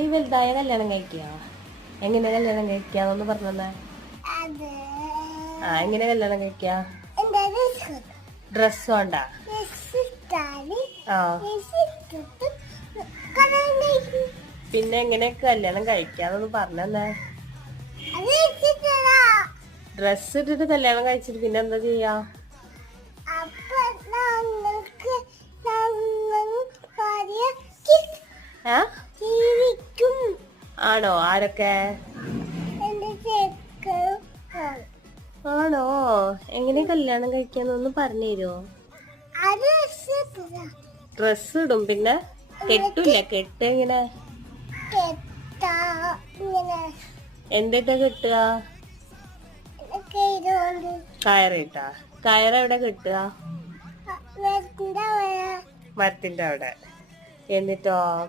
ഈ വലുതായ കല്യാണം കഴിക്കുക? എങ്ങനെ കല്യാണം കഴിക്കാന്നൊന്ന് പറഞ്ഞേ. എങ്ങനെ കല്യാണം കഴിക്ക? ഡ്രസ് വേണ്ട. പിന്നെ എങ്ങനെ കല്യാണം കഴിക്കാന്നൊന്ന് പറഞ്ഞേ. ഡ്രസ് ഇട്ടിട്ട് കല്യാണം കഴിച്ചിട്ട് പിന്നെ എന്താ ചെയ്യാ? ആണോ? ആരൊക്കെ ആണോ? എങ്ങനെ കല്യാണം കഴിക്കാന്നൊന്ന് പറഞ്ഞു തരുമോ? ഡ്രസ് ഇടും, പിന്നെ കെട്ടില്ല. കെട്ട് എങ്ങനെ? എന്തിട്ടാ കെട്ടുക? കയറിട്ടാ? കയറെവിടെ കെട്ടുക? മരത്തിന്റെ അവിടെ. എന്നിട്ടോ?